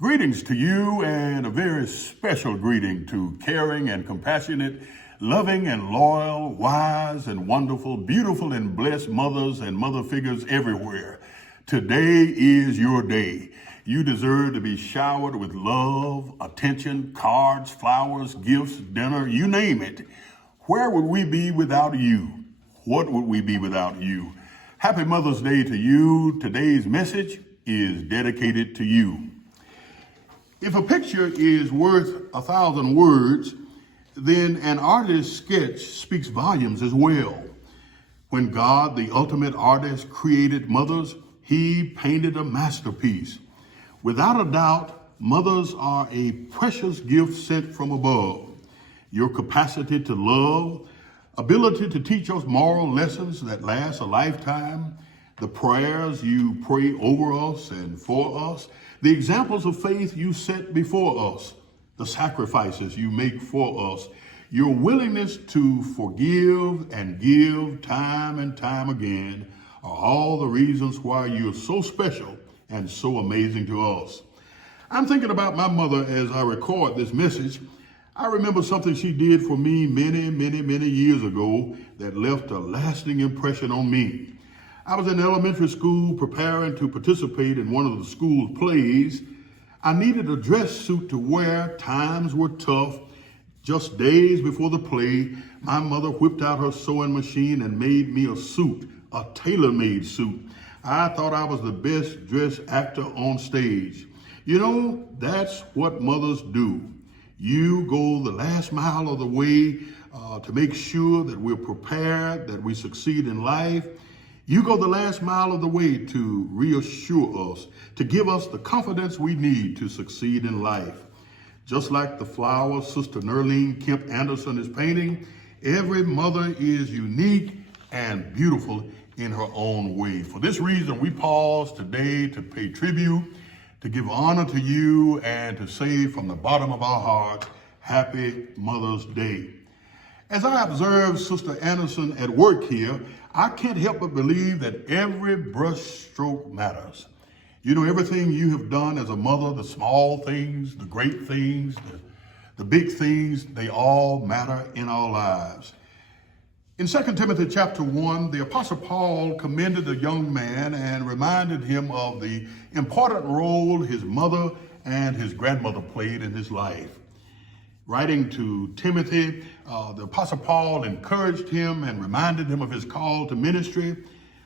Greetings to you, and a very special greeting to caring and compassionate, loving and loyal, wise and wonderful, beautiful and blessed mothers and mother figures everywhere. Today is your day. You deserve to be showered with love, attention, cards, flowers, gifts, dinner, you name it. Where would we be without you? What would we be without you? Happy Mother's Day to you. Today's message is dedicated to you. If a picture is worth 1,000 words, then an artist's sketch speaks volumes as well. When God, the ultimate artist, created mothers, he painted a masterpiece. Without a doubt, mothers are a precious gift sent from above. Your capacity to love, ability to teach us moral lessons that last a lifetime, the prayers you pray over us and for us, the examples of faith you set before us, the sacrifices you make for us, your willingness to forgive and give time and time again are all the reasons why you're so special and so amazing to us. I'm thinking about my mother as I record this message. I remember something she did for me many years ago that left a lasting impression on me. I was in elementary school preparing to participate in one of the school's plays. I needed a dress suit to wear. Times were tough. Just days before the play, my mother whipped out her sewing machine and made me a suit, a tailor-made suit. I thought I was the best dressed actor on stage. You know, that's what mothers do. You go the last mile of the way to make sure that we're prepared, that we succeed in life. You go the last mile of the way to reassure us, to give us the confidence we need to succeed in life. Just like the flower Sister Nerline Kemp Anderson is painting, every mother is unique and beautiful in her own way. For this reason, we pause today to pay tribute, to give honor to you, and to say from the bottom of our hearts, Happy Mother's Day. As I observe Sister Anderson at work here, I can't help but believe that every brush stroke matters. You know, everything you have done as a mother, the small things, the great things, the big things, they all matter in our lives. In 2 Timothy chapter 1, the Apostle Paul commended a young man and reminded him of the important role his mother and his grandmother played in his life. Writing to Timothy, the Apostle Paul encouraged him and reminded him of his call to ministry.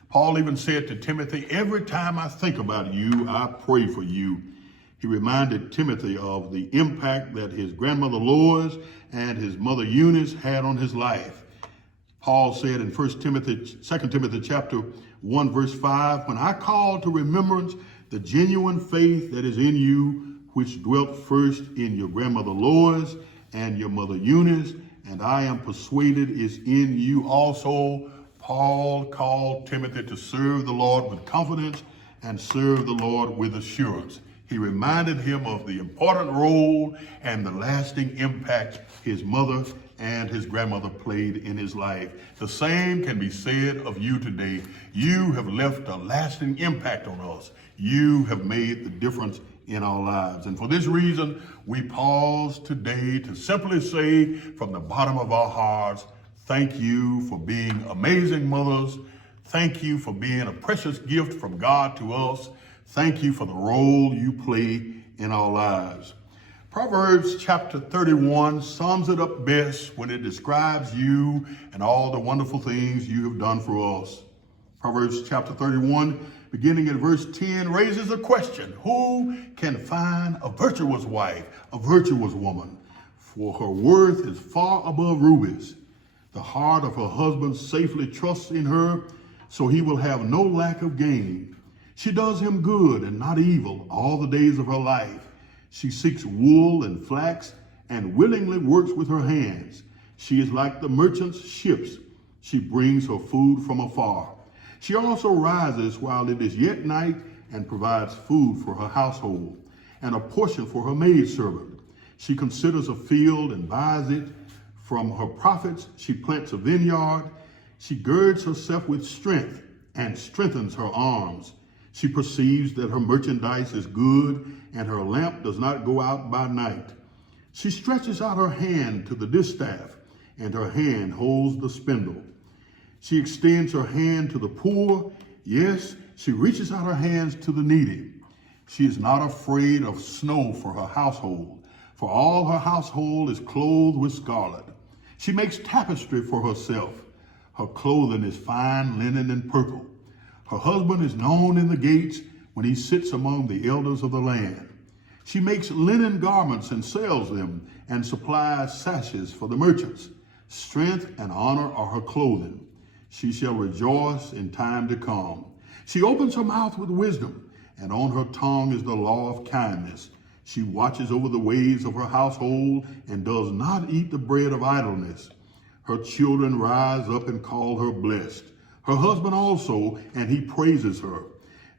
Paul even said to Timothy, every time I think about you, I pray for you. He reminded Timothy of the impact that his grandmother Lois and his mother Eunice had on his life. Paul said in 2 Timothy chapter 1, verse 5, when I call to remembrance the genuine faith that is in you, which dwelt first in your grandmother Lois and your mother Eunice, and I am persuaded is in you also. Paul called Timothy to serve the Lord with confidence and serve the Lord with assurance. He reminded him of the important role and the lasting impact his mother and his grandmother played in his life. The same can be said of you today. You have left a lasting impact on us. You have made the difference in our lives. And for this reason, we pause today to simply say from the bottom of our hearts, thank you for being amazing mothers. Thank you for being a precious gift from God to us. Thank you for the role you play in our lives. Proverbs chapter 31 sums it up best when it describes you and all the wonderful things you have done for us. Proverbs chapter 31, beginning at verse 10, raises a question. Who can find a virtuous wife, a virtuous woman? For her worth is far above rubies. The heart of her husband safely trusts in her, so he will have no lack of gain. She does him good and not evil all the days of her life. She seeks wool and flax and willingly works with her hands. She is like the merchant's ships. She brings her food from afar. She also rises while it is yet night and provides food for her household and a portion for her maidservant. She considers a field and buys it. From her profits, she plants a vineyard. She girds herself with strength and strengthens her arms. She perceives that her merchandise is good, and her lamp does not go out by night. She stretches out her hand to the distaff, and her hand holds the spindle. She extends her hand to the poor. Yes, she reaches out her hands to the needy. She is not afraid of snow for her household, for all her household is clothed with scarlet. She makes tapestry for herself. Her clothing is fine linen and purple. Her husband is known in the gates when he sits among the elders of the land. She makes linen garments and sells them, and supplies sashes for the merchants. Strength and honor are her clothing. She shall rejoice in time to come. She opens her mouth with wisdom, and on her tongue is the law of kindness. She watches over the ways of her household and does not eat the bread of idleness. Her children rise up and call her blessed. Her husband also, and he praises her.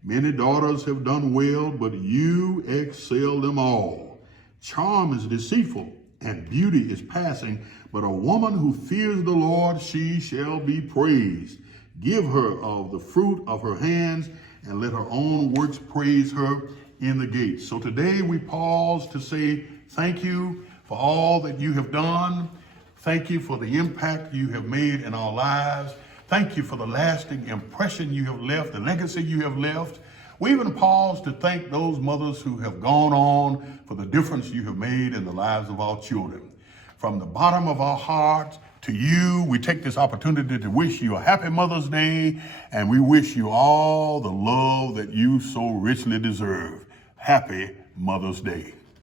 Many daughters have done well, but you excel them all. Charm is deceitful, and beauty is passing, but a woman who fears the Lord, she shall be praised. Give her of the fruit of her hands, and let her own works praise her in the gates. So today we pause to say thank you for all that you have done. Thank you for the impact you have made in our lives. Thank you for the lasting impression you have left, the legacy you have left. We even pause to thank those mothers who have gone on for the difference you have made in the lives of our children. From the bottom of our hearts to you, we take this opportunity to wish you a happy Mother's Day, and we wish you all the love that you so richly deserve. Happy Mother's Day.